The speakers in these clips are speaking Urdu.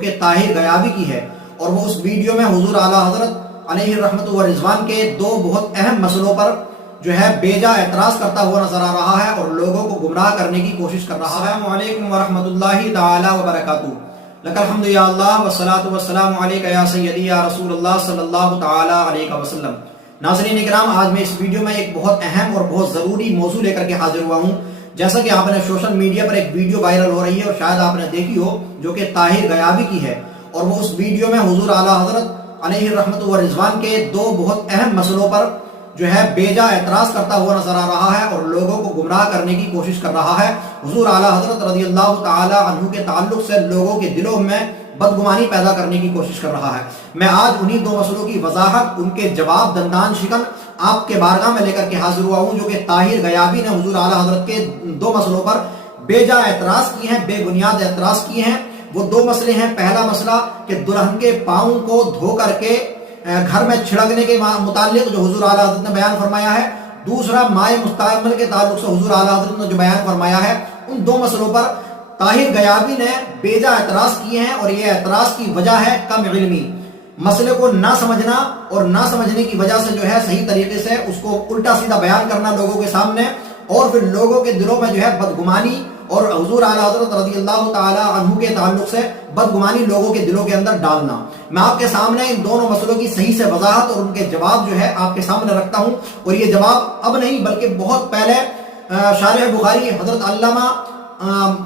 کہ طاہر غیابی کی ہے، اور وہ اس ویڈیو میں حضور اعلیٰ حضرت علیہ الرحمت و رضوان کے دو بہت اہم مسئلوں پر جو ہے بیجا اعتراض کرتا ہوا نظر آ رہا ہے اور لوگوں کو گمراہ کرنے کی کوشش کر رہا ہے۔ السلام علیکم ورحمۃ اللہ تعالی وبرکاتہ۔ لک الحمد یا اللہ والصلاۃ والسلام علیک یا سیدی یا رسول اللہ صلی اللہ تعالی علیہ وسلم۔ ناظرین اکرام، آج میں اس ویڈیو میں ایک بہت اہم اور بہت ضروری موضوع لے کر کے حاضر ہوا ہوں۔ جیسا کہ آپ نے سوشل میڈیا پر ایک ویڈیو وائرل ہو رہی ہے اور شاید آپ نے دیکھی ہو، جو کہ طاہر غیابی کی ہے، اور وہ اس ویڈیو میں حضور اعلیٰ حضرت علیہ الرحمت و رضوان کے دو بہت اہم مسئلوں پر جو ہے بیجا اعتراض کرتا ہوا نظر آ رہا ہے اور لوگوں کو گمراہ کرنے کی کوشش کر رہا ہے۔ حضور اعلیٰ حضرت رضی اللہ تعالی عنہ کے تعلق سے لوگوں کے دلوں میں بدگمانی پیدا کرنے کی کوشش کر رہا ہے۔ میں آج انہی دو مسئلوں کی وضاحت، ان کے جواب دندان شکن آپ کے بارگاہ میں لے کر کے حاضر ہوا ہوں، جو کہ طاہر غیابی نے حضور اعلیٰ حضرت کے دو مسئلوں پر بیجا اعتراض کیے ہیں، بے بنیاد اعتراض کیے ہیں۔ وہ دو مسئلے ہیں۔ پہلا مسئلہ کہ دلہن کے پاؤں کو دھو کر کے گھر میں چھڑکنے کے متعلق جو حضور اعلیٰ حضرت نے بیان فرمایا ہے۔ دوسرا مائع مستعمل کے تعلق سے حضور اعلیٰ حضرت نے جو بیان فرمایا ہے۔ ان دو مسئلوں پر طاہر غیابی نے بیجا اعتراض کیے ہیں، اور یہ اعتراض کی وجہ ہے کم علمی، مسئلے کو نہ سمجھنا، اور نہ سمجھنے کی وجہ سے جو ہے صحیح طریقے سے اس کو الٹا سیدھا بیان کرنا لوگوں کے سامنے، اور پھر لوگوں کے دلوں میں جو ہے بدگمانی اور حضور اعلیٰ حضرت رضی اللہ تعالی عنہ کے تعلق سے بدگمانی لوگوں کے دلوں کے اندر ڈالنا۔ میں آپ کے سامنے ان دونوں مسئلوں کی صحیح سے وضاحت اور ان کے جواب جو ہے آپ کے سامنے رکھتا ہوں، اور یہ جواب اب نہیں بلکہ بہت پہلے شارح بخاری حضرت علامہ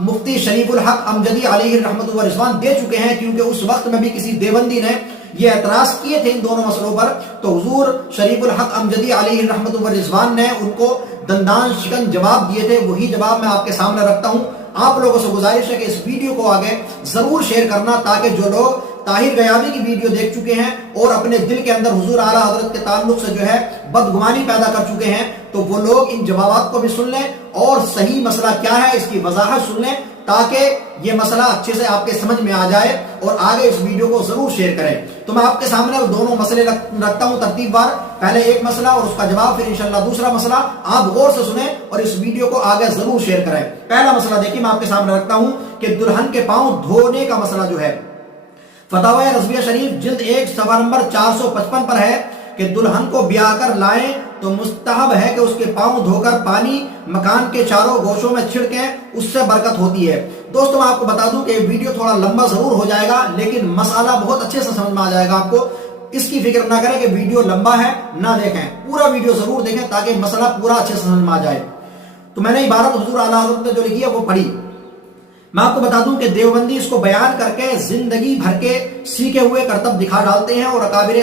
مفتی شریف الحق امجدی علیہ الرحمت و رضوان دے چکے ہیں، کیونکہ اس وقت میں بھی کسی دیوبندی نے یہ اعتراض کیے تھے ان دونوں مسئلوں پر، تو حضور شریف الحق امجدی علیہ الرحمت و رضوان نے ان کو دندان شکن جواب دیے تھے۔ وہی جواب میں آپ کے سامنے رکھتا ہوں۔ آپ لوگوں سے گزارش ہے کہ اس ویڈیو کو آگے ضرور شیئر کرنا، تاکہ جو لوگ طاہر غیابی کی ویڈیو دیکھ چکے ہیں اور اپنے دل کے اندر حضور اعلیٰ حضرت کے تعلق سے جو ہے بدگمانی پیدا کر چکے ہیں، تو وہ لوگ ان جوابات کو بھی سن لیں اور صحیح مسئلہ کیا ہے اس کی وضاحت سن لیں، تاکہ یہ مسئلہ اچھے سے آپ کے سمجھ میں آ جائے، اور آگے اس ویڈیو کو ضرور شیئر کریں۔ تو میں آپ کے سامنے وہ دونوں مسئلے رکھتا ہوں ترتیب وار، پہلے ایک مسئلہ اور اس کا جواب، پھر انشاءاللہ دوسرا مسئلہ۔ آپ غور سے سنیں اور اس ویڈیو کو آگے ضرور شیئر کریں۔ پہلا مسئلہ دیکھیں، میں آپ کے سامنے رکھتا ہوں کہ دلہن کے پاؤں دھونے کا مسئلہ جو ہے، فتاوی رضویہ شریف جلد 1 صفحہ نمبر 455 پر ہے کہ دلہن کو بیاہ کر لائیں تو مستحب ہے کہ اس کے پاؤں دھو کر پانی مکان کے چاروں گوشوں میں چھڑکیں، اس سے برکت ہوتی ہے۔ دوستو میں آپ کو بتا دوں کہ یہ ویڈیو تھوڑا لمبا ضرور ہو جائے گا، لیکن مسئلہ بہت اچھے سے سمجھ میں آ جائے گا آپ کو۔ اس کی فکر نہ کریں کہ ویڈیو لمبا ہے، نہ دیکھیں، پورا ویڈیو ضرور دیکھیں تاکہ مسئلہ پورا اچھے سے سمجھ میں آ جائے۔ تو میں نے عبارت حضور اعلیٰ حضرت نے جو لکھی ہے وہ پڑھی۔ میں آپ کو بتا دوں کہ دیوبندی اس کو بیان کر کے زندگی بھر کے سیکھے ہوئے کرتب دکھا ڈالتے ہیں، اور اکابر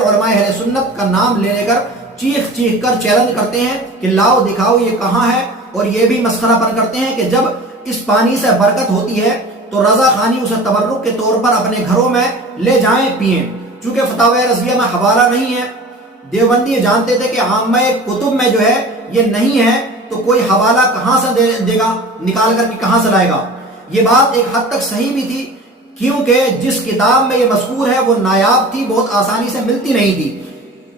علماء اہل سنت کا نام لے کر چیخ چیخ کر چیلنج کرتے ہیں کہ لاؤ دکھاؤ یہ کہاں ہے، اور یہ بھی مسخرہ پن کرتے ہیں کہ جب اس پانی سے برکت ہوتی ہے تو رضا خانی اسے تبرک کے طور پر اپنے گھروں میں لے جائیں پئیں۔ چونکہ فتاوی رضویہ میں حوالہ نہیں ہے، دیوبندی جانتے تھے کہ عامہ کتب میں جو ہے یہ نہیں ہے، تو کوئی حوالہ کہاں سے دے گا، نکال کر کے کہاں سے لائے گا۔ یہ بات ایک حد تک صحیح بھی تھی، کیونکہ جس کتاب میں یہ مذکور ہے وہ نایاب تھی، بہت آسانی سے ملتی نہیں تھی،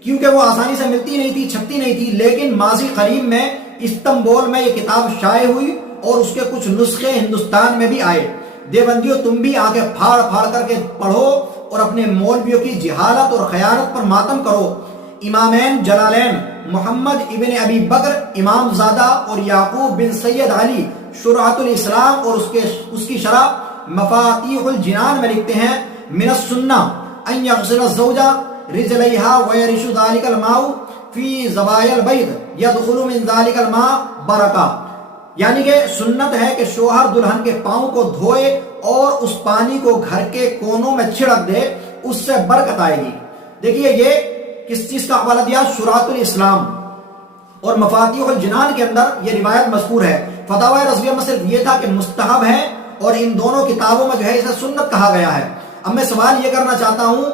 کیونکہ وہ آسانی سے ملتی نہیں تھی، چھپتی نہیں تھی۔ لیکن ماضی قریب میں استنبول میں یہ کتاب شائع ہوئی اور اس کے کچھ نسخے ہندوستان میں بھی آئے۔ دیوبندیوں، تم بھی آگے پھاڑ پھاڑ کر کے پڑھو اور اپنے مولویوں کی جہالت اور خیانت پر ماتم کرو۔ امامین جلالین محمد ابن ابی بکر امام زادہ اور یعقوب بن سید علی شرعۃ الاسلام اور اس کی شرح مفاتیح الجنان میں لکھتے ہیں، من السنہ ان یغسل الزوجہ رجلیہا ویرش ذالک الماء فی زوایل البیت یدخل من ذالک الماء برکہ، یعنی کہ سنت ہے کہ شوہر دلہن کے پاؤں کو دھوئے اور اس پانی کو گھر کے کونوں میں چھڑک دے، اس سے برکت آئے گی۔ دیکھیے یہ کس چیز کا حوالہ دیا؟ شرعۃ الاسلام اور مفاتیح الجنان کے اندر یہ روایت مذکور ہے۔ فتاوی رضویہ میں صرف یہ تھا کہ مستحب ہے، اور ان دونوں کتابوں میں جو ہے اسے سنت کہا گیا ہے۔ اب میں سوال یہ کرنا چاہتا ہوں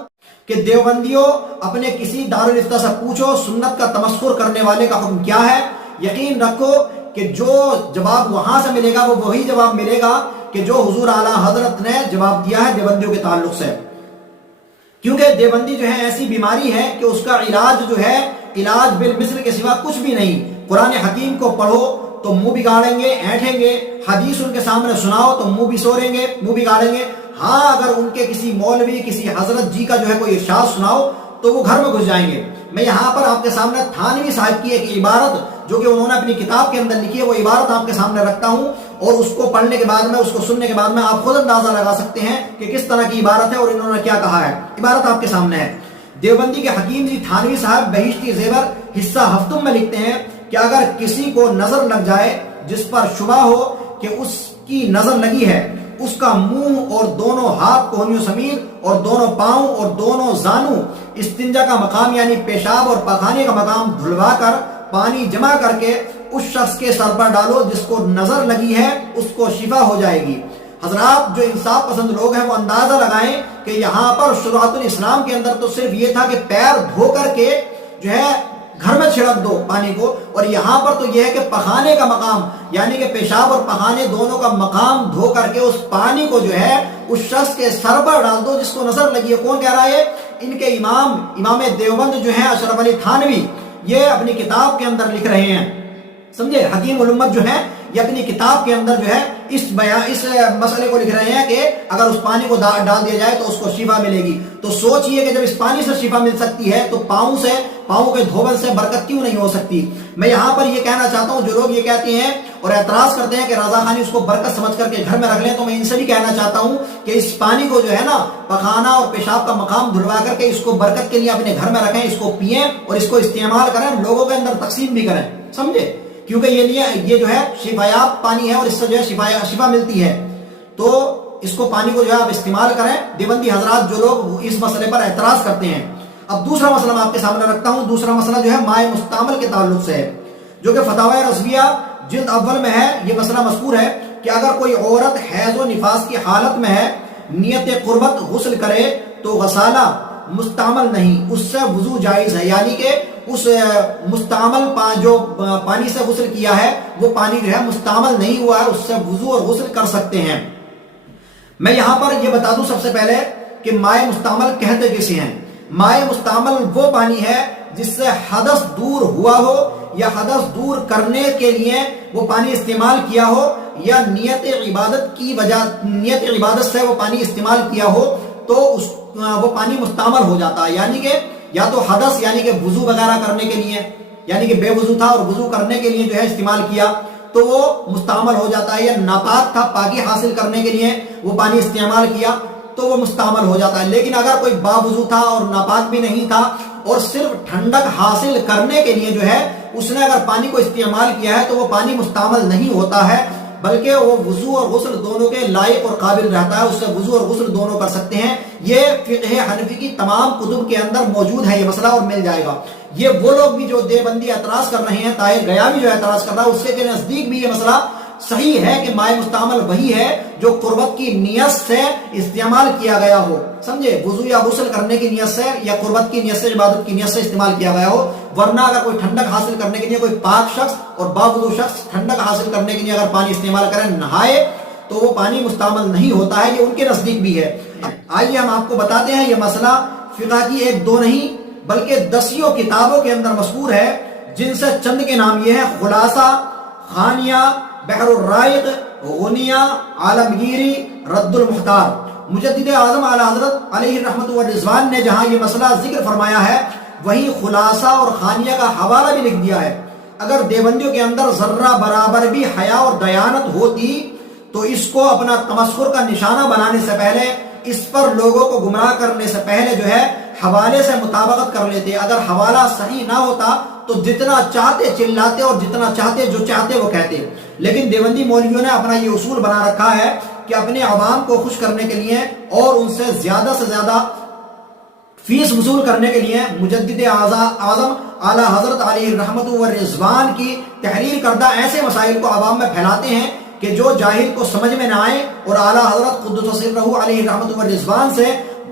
کہ دیوبندیوں، اپنے کسی دارالفتہ سے پوچھو سنت کا تمسخر کرنے والے کا حکم کیا ہے۔ یقین رکھو کہ جو جواب وہاں سے ملے گا وہ وہی جواب ملے گا کہ جو حضور اعلیٰ حضرت نے جواب دیا ہے دیوبندیوں کے تعلق سے، کیونکہ دیوبندی جو ہے ایسی بیماری ہے کہ اس کا علاج جو ہے علاج بالمثل کے سوا کچھ بھی نہیں۔ قرآن حکیم کو پڑھو تو منہ بگاڑیں گے، اینٹیں گے، حدیث ان کے سامنے سناؤ تو منہ بھی سوریں گے، منہ بگاڑیں گے، ہاں اگر ان کے کسی مولوی کسی حضرت جی کا جو ہے کوئی ارشاد سناؤ تو وہ گھر میں گھس جائیں گے۔ میں یہاں پر آپ کے سامنے تھانوی صاحب کی ایک عبارت جو کہ انہوں نے اپنی کتاب کے اندر لکھی ہے وہ عبارت آپ کے سامنے رکھتا ہوں، اور اس کو پڑھنے کے بعد میں، اس کو سننے کے بعد میں آپ خود اندازہ لگا سکتے ہیں کہ کس طرح کی عبارت ہے اور انہوں نے کیا کہا ہے۔ عبارت آپ کے سامنے ہے۔ دیوبندی کے حکیم جی تھانوی صاحب بہشتی زیور حصہ ہفتم میں لکھتے ہیں کہ اگر کسی کو نظر لگ جائے جس پر شبہ ہو کہ اس کی نظر لگی ہے، اس کا منہ اور دونوں ہاتھ کوہنیوں سمیت اور دونوں پاؤں اور دونوں زانو استنجا کا مقام یعنی پیشاب اور پخانے کا مقام دھلوا کر پانی جمع کر کے اس شخص کے سر پر ڈالو جس کو نظر لگی ہے، اس کو شفا ہو جائے گی۔ حضرات جو انصاف پسند لوگ ہیں وہ اندازہ لگائیں کہ یہاں پر شروعات الاسلام کے اندر تو صرف یہ تھا کہ پیر دھو کر کے جو ہے گھر میں چھڑک دو پانی کو، اور یہاں پر تو یہ ہے کہ پخانے کا مقام یعنی کہ پیشاب اور پخانے دونوں کا مقام دھو کر کے اس پانی کو جو ہے اس شخص کے سر پر ڈال دو جس کو نظر لگی ہے۔ کون کہہ رہا ہے؟ ان کے امام دیوبند جو ہے اشرف علی تھانوی، یہ اپنی کتاب کے اندر لکھ رہے ہیں، سمجھے؟ حکیم الامت جو ہے یہ اپنی کتاب کے اندر جو ہے اس مسئلے کو لکھ رہے ہیں کہ اگر اس پانی کو ڈال دیا جائے تو اس کو شفا ملے گی۔ تو سوچئے کہ جب اس پانی سے شفا مل سکتی ہے تو پاؤں کے دھوبن سے برکت کیوں نہیں ہو سکتی؟ میں یہاں پر یہ کہنا چاہتا ہوں، جو لوگ یہ کہتے ہیں اور اعتراض کرتے ہیں کہ رضا خانی اس کو برکت سمجھ کر کے گھر میں رکھ لیں، تو میں ان سے بھی کہنا چاہتا ہوں کہ اس پانی کو جو ہے نا پخانا اور پیشاب کا مقام دھلوا کر کے اس کو برکت کے لیے اپنے گھر میں رکھیں، اس کو پئیں اور اس کو استعمال کریں، لوگوں کے اندر تقسیم بھی کریں، سمجھے؟ کیونکہ یہ جو ہے شفایاب پانی ہے اور اس سے جو ہے شفا ملتی ہے، تو اس کو پانی کو جو ہے آپ استعمال کریں۔ دیوبندی حضرات جو لوگ اس مسئلے پر اعتراض کرتے ہیں۔ اب دوسرا مسئلہ میں آپ کے سامنے رکھتا ہوں۔ دوسرا مسئلہ جو ہے مائع مستعمل کے تعلق سے ہے، جو کہ فتاوی رضویہ جلد اول میں ہے۔ یہ مسئلہ مذکور ہے کہ اگر کوئی عورت حیض و نفاس کی حالت میں ہے، نیت قربت غسل کرے تو غسالہ مستعمل نہیں، اس سے وضو جائز ہے، یعنی کہ اس مستعمل جو پانی سے غسل کیا ہے وہ پانی جو ہے مستعمل نہیں ہوا ہے، اس سے وضو اور غسل کر سکتے ہیں۔ میں یہاں پر یہ بتا دوں سب سے پہلے کہ مائع مستعمل کہتے کسے ہیں۔ مائع مستعمل وہ پانی ہے جس سے حدث دور ہوا ہو یا حدث دور کرنے کے لیے وہ پانی استعمال کیا ہو، یا نیت عبادت سے وہ پانی استعمال کیا ہو، تو وہ پانی مستعمل ہو جاتا ہے۔ یعنی کہ یا تو حدث یعنی کہ وضو وغیرہ کرنے کے لیے، یعنی کہ بے وضو تھا اور وضو کرنے کے لیے جو ہے استعمال کیا تو وہ مستعمل ہو جاتا ہے، یا ناپاک تھا پاکی حاصل کرنے کے لیے وہ پانی استعمال کیا تو وہ مستعمل ہو جاتا ہے۔ لیکن اگر کوئی باوضو تھا اور ناپاک بھی نہیں تھا اور صرف ٹھنڈک حاصل کرنے کے لیے جو ہے اس نے اگر پانی کو استعمال کیا ہے تو وہ پانی مستعمل نہیں ہوتا ہے، بلکہ وہ وضو اور غسل دونوں کے لائق اور قابل رہتا ہے، اس سے وضو اور غسل دونوں کر سکتے ہیں۔ یہ فقہ حنفی کی تمام کتب کے اندر موجود ہے یہ مسئلہ اور مل جائے گا۔ یہ وہ لوگ بھی جو دیوبندی اعتراض کر رہے ہیں، طاہر غیابی جو اعتراض کر رہا ہے، اس کے نزدیک بھی یہ مسئلہ صحیح ہے کہ مائع مستعمل وہی ہے جو قربت کی نیت سے استعمال کیا گیا ہو، سمجھے؟ وضو یا غسل کرنے کی نیت سے یا قربت کی نیت سے، عبادت کی نیت سے استعمال کیا گیا ہو، ورنہ اگر کوئی ٹھنڈک حاصل کرنے کے لیے کوئی پاک شخص اور باوضو شخص ٹھنڈک حاصل کرنے کے لیے اگر پانی استعمال کرے، نہائے، تو وہ پانی مستعمل نہیں ہوتا ہے۔ یہ ان کے نزدیک بھی ہے۔ آئیے ہم آپ کو بتاتے ہیں، یہ مسئلہ فقہ کی ایک دو نہیں بلکہ دسیوں کتابوں کے اندر مذکور ہے، جن سے چند کے نام یہ ہیں: خلاصہ، خانیہ، بحر الرائق، غنیہ، عالمگیری، رد المختار۔ مجدد اعظم اعلی حضرت علیہ رحمت و رضوان نے جہاں یہ مسئلہ ذکر فرمایا ہے وہیں خلاصہ اور خانیہ کا حوالہ بھی لکھ دیا ہے۔ اگر دیوبندیوں کے اندر ذرہ برابر بھی حیا اور دیانت ہوتی تو اس کو اپنا تمسخر کا نشانہ بنانے سے پہلے، اس پر لوگوں کو گمراہ کرنے سے پہلے جو ہے حوالے سے مطابقت کر لیتے۔ اگر حوالہ صحیح نہ ہوتا تو جتنا چاہتے چلاتے اور جتنا چاہتے جو چاہتے وہ کہتے۔ لیکن دیوبندی مولویوں نے اپنا یہ اصول بنا رکھا ہے کہ اپنے عوام کو خوش کرنے کے لیے اور ان سے زیادہ فیس وصول کرنے کے لیے مجدد اعظم اعلی حضرت علیہ رحمت و رضوان کی تحریر کردہ ایسے مسائل کو عوام میں پھیلاتے ہیں کہ جو جاہل کو سمجھ میں نہ آئے اور اعلی حضرت قدس سرہ علیہ رحمت و رضوان سے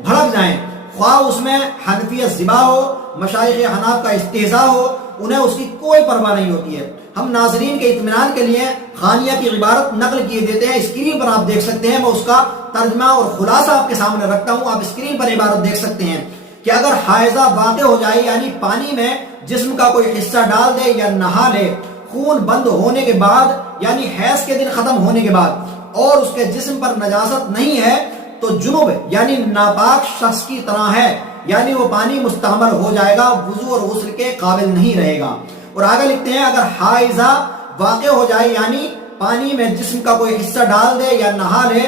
بھڑک جائیں، خواہ اس میں حنفیت ذبح ہو، مشائخ حناف کا استہزاء ہو، انہیں اس کی کوئی پرواہ نہیں ہوتی ہے۔ ہم ناظرین کے اطمینان کے لیے خانیہ کی عبارت نقل کیے دیتے ہیں، اسکرین پر آپ دیکھ سکتے ہیں، میں اس کا ترجمہ اور خلاصہ آپ کے سامنے رکھتا ہوں، آپ اسکرین پر عبارت دیکھ سکتے ہیں کہ اگر حائضہ واقع ہو جائے، یعنی پانی میں جسم کا کوئی حصہ ڈال دے یا نہا لے، خون بند ہونے کے بعد یعنی حیض کے دن ختم ہونے کے بعد، اور اس کے جسم پر نجاست نہیں ہے، تو جنوب یعنی ناپاک شخص کی طرح ہے، یعنی وہ پانی مستعمل ہو جائے گا، وضو اور غسل کے قابل نہیں رہے گا۔ اور آگے لکھتے ہیں اگر حائضہ واقع ہو جائے یعنی پانی میں جسم کا کوئی حصہ ڈال دے یا نہا لے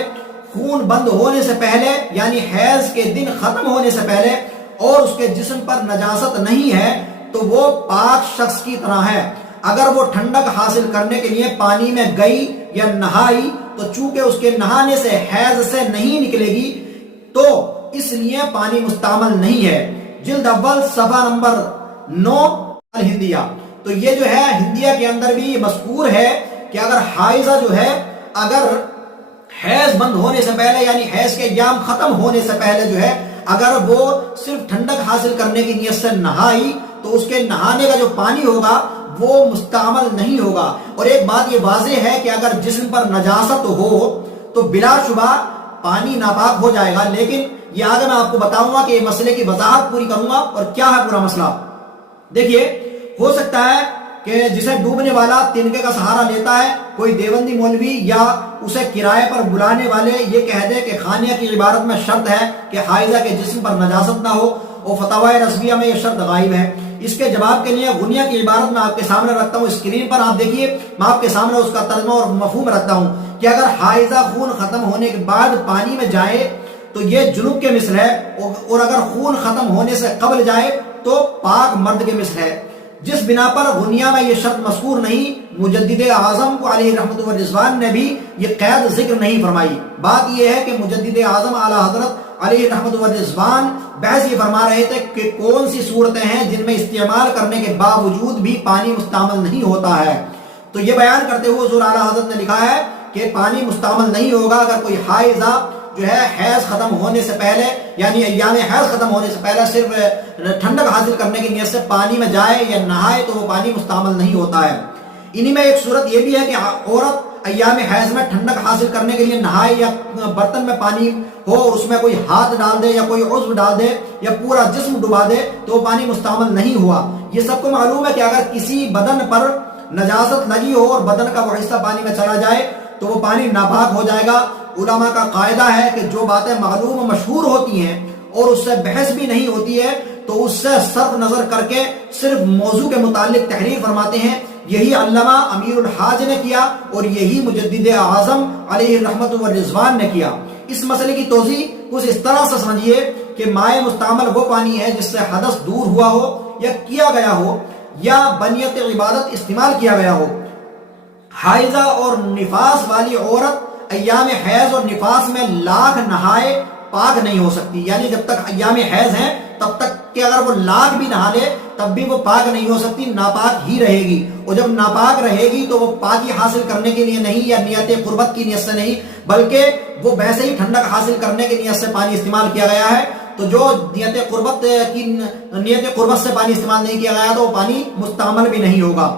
خون بند ہونے سے پہلے، یعنی حیض کے دن ختم ہونے سے پہلے، اور اس کے جسم پر نجاست نہیں ہے تو وہ پاک شخص کی طرح ہے۔ اگر وہ ٹھنڈک حاصل کرنے کے لیے پانی میں گئی یا نہائی تو چونکہ اس کے نہانے سے حیض سے نہیں نکلے گی تو اس لیے پانی مستعمل نہیں ہے۔ جلد اول صفحہ نمبر 9 الہندیہ۔ تو یہ جو ہے ہندیہ کے اندر بھی مذکور ہے کہ اگر حائضہ جو ہے اگر حیض بند ہونے سے پہلے یعنی حیض کے ایام ختم ہونے سے پہلے جو ہے اگر وہ صرف ٹھنڈک حاصل کرنے کی نیت سے نہائی تو اس کے نہانے کا جو پانی ہوگا وہ مستعمل نہیں ہوگا۔ اور ایک بات یہ واضح ہے کہ اگر جسم پر نجاست ہو تو بلا شبہ پانی ناپاک ہو جائے گا، لیکن یہ آگے میں آپ کو بتاؤں گا کہ یہ مسئلے کی وضاحت پوری کروں گا اور کیا ہے پورا مسئلہ۔ دیکھیے ہو سکتا ہے کہ جسے ڈوبنے والا تنکے کا سہارا لیتا ہے کوئی دیوبندی مولوی یا اسے کرائے پر بلانے والے یہ کہہ دے کہ خانیہ کی عبارت میں شرط ہے کہ حائضہ کے جسم پر نجاست نہ ہو، اور فتاوی رضویہ میں یہ شرط غائب ہے۔ اس کے جواب کے لیے غنیہ کی عبارت میں آپ کے سامنے رکھتا ہوں، اسکرین پر آپ دیکھیے، میں آپ کے سامنے اس کا ترجمہ اور مفہوم رکھتا ہوں کہ اگر حائضہ خون ختم ہونے کے بعد پانی میں جائے تو یہ جنوب کے مثل ہے، اور اگر خون ختم ہونے سے قبل جائے تو پاک مرد کے مثل ہے۔ جس بنا پر غنیہ میں یہ شرط مذکور نہیں، مجدد اعظم کو علیہ رحمت و رضوان نے بھی یہ قید ذکر نہیں فرمائی۔ بات یہ ہے کہ مجدد اعظم اعلیٰ حضرت علیہ رحمت و رضوان بحث یہ فرما رہے تھے کہ کون سی صورتیں ہیں جن میں استعمال کرنے کے باوجود بھی پانی مستعمل نہیں ہوتا ہے۔ تو یہ بیان کرتے ہوئے حضور اعلیٰ حضرت نے لکھا ہے کہ پانی مستعمل نہیں ہوگا اگر کوئی حائضہ جو ہے حیض ختم ہونے سے پہلے یعنی ایام حیض ختم ہونے سے پہلے صرف ٹھنڈک حاصل کرنے کی نیت سے پانی میں جائے یا نہائے تو وہ پانی مستعمل نہیں ہوتا ہے۔ انہی میں ایک صورت یہ بھی ہے کہ عورت ایام حیض میں ٹھنڈک حاصل کرنے کے لیے نہائے یا برتن میں پانی ہو اور اس میں کوئی ہاتھ ڈال دے یا کوئی عضو ڈال دے یا پورا جسم ڈبا دے تو وہ پانی مستعمل نہیں ہوا۔ یہ سب کو معلوم ہے کہ اگر کسی بدن پر نجاست لگی ہو اور بدن کا وہ حصہ پانی میں چلا جائے تو وہ پانی ناپاک ہو جائے گا۔ علماء کا قاعدہ ہے کہ جو باتیں معلوم و مشہور ہوتی ہیں اور اس سے بحث بھی نہیں ہوتی ہے تو اس سے صرف نظر کر کے صرف موضوع کے متعلق تحریر فرماتے ہیں۔ یہی علامہ امیر الحاج نے کیا اور یہی مجدد اعظم علیہ رحمت و رضوان نے کیا۔ اس مسئلے کی توضیح کچھ اس طرح سے سمجھیے کہ مائع مستعمل وہ پانی ہے جس سے حدث دور ہوا ہو یا کیا گیا ہو یا بنیت عبادت استعمال کیا گیا ہو۔ حائضہ اور نفاس والی عورت ایام حیض اور نفاس میں لاکھ نہائے پاک نہیں ہو سکتی، یعنی جب تک ایام حیض ہیں تب تک کہ اگر وہ لاکھ بھی نہا لے تب بھی وہ پاک نہیں ہو سکتی، ناپاک ہی رہے گی۔ اور جب ناپاک رہے گی تو وہ پاکی حاصل کرنے کے لیے نہیں یا نیت قربت کی نیت سے نہیں بلکہ وہ ویسے ہی ٹھنڈک حاصل کرنے کی نیت سے پانی استعمال کیا گیا ہے۔ تو جو نیت قربت سے پانی استعمال نہیں کیا گیا تو وہ پانی مستعمل بھی نہیں ہوگا۔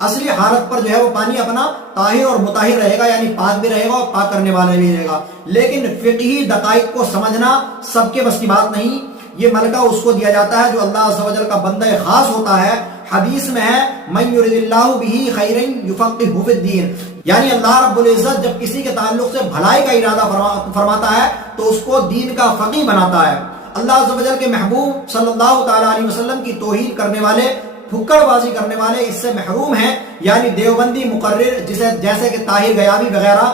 اصلی حالت پر جو ہے وہ پانی اپنا طاہر اور مطہر رہے گا، یعنی پاک بھی رہے گا اور پاک کرنے والا بھی رہے گا۔ لیکن فقہی دقائق کو سمجھنا سب کے بس کی بات نہیں، یہ ملکہ اس کو دیا جاتا ہے جو اللہ عز و جل کا بندہ خاص ہوتا ہے۔ حدیث میں ہے من یرد اللہ بہ خیرا یفقہہ فی الدین، یعنی اللہ رب العزت جب کسی کے تعلق سے بھلائی کا ارادہ فرماتا ہے تو اس کو دین کا فقیہ بناتا ہے۔ اللہ عز و جل کے محبوب صلی اللہ تعالی علیہ وسلم کی توہین کرنے والے، پھکڑ بازی کرنے والے اس سے محروم ہیں، یعنی دیوبندی مقرر جیسے کہ طاہر غیابی وغیرہ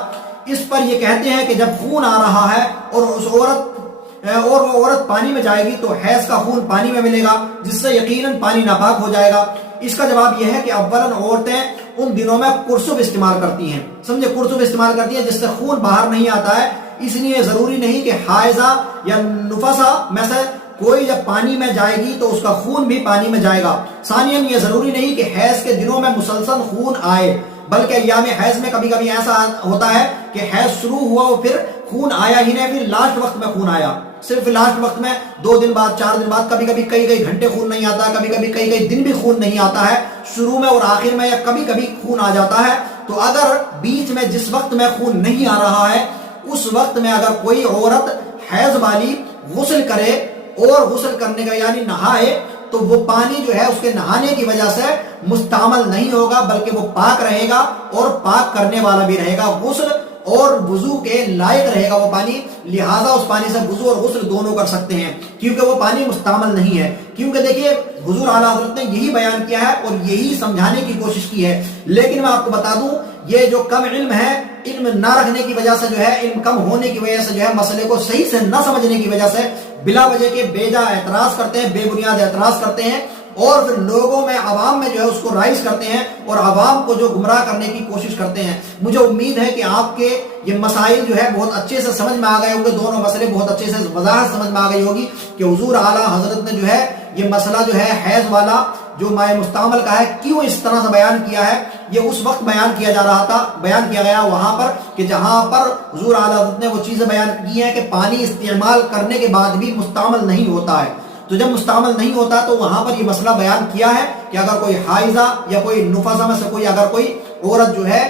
اس پر یہ کہتے ہیں کہ جب خون آ رہا ہے اور وہ عورت پانی میں جائے گی تو حیض کا خون پانی میں ملے گا جس سے یقیناً پانی ناپاک ہو جائے گا۔ اس کا جواب یہ ہے کہ اولاً عورتیں ان دنوں میں قرصف استعمال کرتی ہیں، سمجھے، قرصف استعمال کرتی ہیں جس سے خون باہر نہیں آتا ہے، اس لیے ضروری نہیں کہ حائضہ یا نفسا میں سے کوئی جب پانی میں جائے گی تو اس کا خون بھی پانی میں جائے گا۔ ثانیاً یہ ضروری نہیں کہ حیض کے دنوں میں مسلسل خون آئے، بلکہ ایام حیض میں کبھی کبھی ایسا ہوتا ہے کہ حیض شروع ہوا اور پھر خون آیا ہی نہیں، پھر لاسٹ وقت میں خون آیا، صرف لاسٹ وقت میں 2 دن بعد 4 دن بعد، کبھی کبھی کئی گھنٹے خون نہیں آتا، کبھی کبھی کئی دن بھی خون نہیں آتا ہے، شروع میں اور آخر میں یا کبھی کبھی خون آ جاتا ہے۔ تو اگر بیچ میں جس وقت میں خون نہیں آ رہا ہے اس وقت میں اگر کوئی عورت حیض والی غسل کرے اور غسل کرنے کا یعنی نہائے تو وہ پانی جو ہے اس کے نہانے کی وجہ سے مستعمل نہیں ہوگا بلکہ وہ پاک رہے گا اور پاک کرنے والا بھی رہے گا۔ غسل اور وضو کے لائق رہے گا وہ پانی، لہذا اس پانی سے وضو اور غسل دونوں کر سکتے ہیں، کیونکہ وہ پانی مستعمل نہیں ہے۔ کیونکہ دیکھیے حضور اعلیٰ حضرت نے یہی بیان کیا ہے اور یہی سمجھانے کی کوشش کی ہے، لیکن میں آپ کو بتا دوں یہ جو کم علم ہے، علم نہ رکھنے کی وجہ سے جو ہے، علم کم ہونے کی وجہ سے جو ہے، مسئلے کو صحیح سے نہ سمجھنے کی وجہ سے بلا وجہ کے بے جا اعتراض کرتے ہیں، بے بنیاد اعتراض کرتے ہیں، اور پھر لوگوں میں، عوام میں جو ہے اس کو رائج کرتے ہیں اور عوام کو جو گمراہ کرنے کی کوشش کرتے ہیں۔ مجھے امید ہے کہ آپ کے یہ مسائل جو ہے بہت اچھے سے سمجھ میں آ گئے ہوں گے، دونوں مسئلے بہت اچھے سے وضاحت سمجھ میں آ گئی ہوگی کہ حضور اعلیٰ حضرت نے جو ہے یہ مسئلہ جو ہے حیض والا جو مائع مستعمل کا ہے کیوں اس طرح سے بیان کیا ہے۔ یہ اس وقت بیان کیا جا رہا تھا، بیان کیا گیا وہاں پر کہ جہاں پر حضور اعلیٰ حضرت نے وہ چیزیں بیان کی ہیں کہ پانی استعمال کرنے کے بعد بھی مستعمل نہیں ہوتا ہے۔ تو جب مستعمل نہیں ہوتا تو وہاں پر یہ مسئلہ بیان کیا ہے کہ اگر کوئی حائضہ یا کوئی نفسہ میں سے کوئی اگر کوئی عورت جو ہے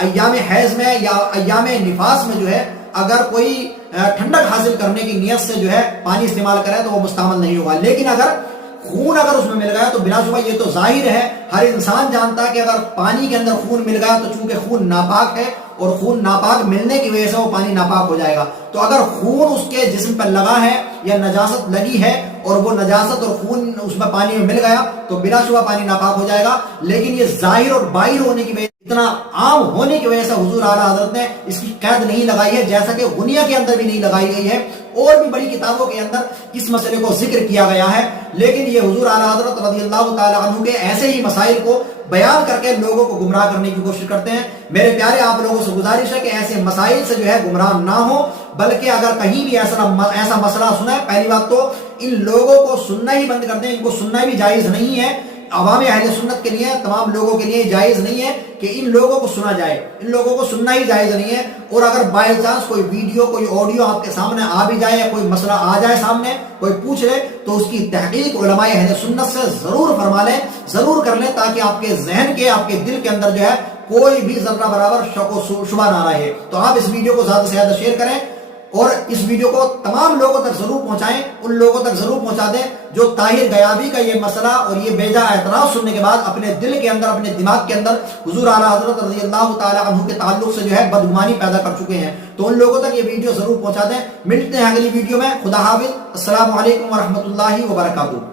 ایام حیض میں یا ایام نفاس میں جو ہے اگر کوئی ٹھنڈک حاصل کرنے کی نیت سے جو ہے پانی استعمال کرے تو وہ مستعمل نہیں ہوگا، لیکن اگر خون اگر اس میں مل گیا تو بلا شبہ یہ تو ظاہر ہے، ہر انسان جانتا ہے کہ اگر پانی کے اندر خون مل گیا تو چونکہ خون ناپاک ہے اور خون ناپاک ملنے کی وجہ سے وہ پانی ناپاک ہو جائے گا۔ تو اگر خون اس کے جسم پر لگا ہے یا نجاست لگی ہے اور وہ نجاست اور خون اس میں پانی میں مل گیا تو بلا شبہ پانی ناپاک ہو جائے گا، لیکن یہ ظاہر اور باہر ہونے کی وجہ اتنا عام ہونے کی وجہ سے حضور اعلیٰ حضرت نے اس کی قید نہیں لگائی ہے، جیسا کہ غنیہ کے اندر بھی نہیں لگائی گئی ہے، اور بھی بڑی کتابوں کے اندر اس مسئلے کو ذکر کیا گیا ہے، لیکن یہ حضور اعلیٰ حضرت رضی اللہ تعالیٰ عنہ کے ایسے ہی مسائل کو بیان کر کے لوگوں کو گمراہ کرنے کی کوشش کرتے ہیں۔ میرے پیارے آپ لوگوں سے گزارش ہے کہ ایسے مسائل سے جو ہے گمراہ نہ ہو، بلکہ اگر کہیں بھی ایسا مسئلہ سنا ہے، پہلی بات تو ان لوگوں کو سننا ہی بند کر دیں، ان کو سننا بھی جائز نہیں ہے، عوام اہل سنت کے لیے، تمام لوگوں کے لیے جائز نہیں ہے کہ ان لوگوں کو سنا جائے، ان لوگوں کو سننا ہی جائز نہیں ہے۔ اور اگر بائی چانس کوئی ویڈیو کوئی آڈیو آپ کے سامنے آ بھی جائے یا کوئی مسئلہ آ جائے سامنے، کوئی پوچھ لے تو اس کی تحقیق علماء اہل سنت سے ضرور فرما لیں، ضرور کر لیں، تاکہ آپ کے ذہن کے، آپ کے دل کے اندر جو ہے کوئی بھی ذرہ برابر شک و شبہ نہ رہے۔ تو آپ اس ویڈیو کو زیادہ سے زیادہ شیئر کریں اور اس ویڈیو کو تمام لوگوں تک ضرور پہنچائیں، ان لوگوں تک ضرور پہنچا دیں جو طاہر غیابی کا یہ مسئلہ اور یہ بیجا اعتراض سننے کے بعد اپنے دل کے اندر، اپنے دماغ کے اندر حضور اعلیٰ حضرت رضی اللہ تعالیٰ عنہ کے تعلق سے جو ہے بدگمانی پیدا کر چکے ہیں۔ تو ان لوگوں تک یہ ویڈیو ضرور پہنچا دیں۔ ملتے ہیں اگلی ویڈیو میں، خدا حافظ، السلام علیکم ورحمۃ اللہ وبرکاتہ۔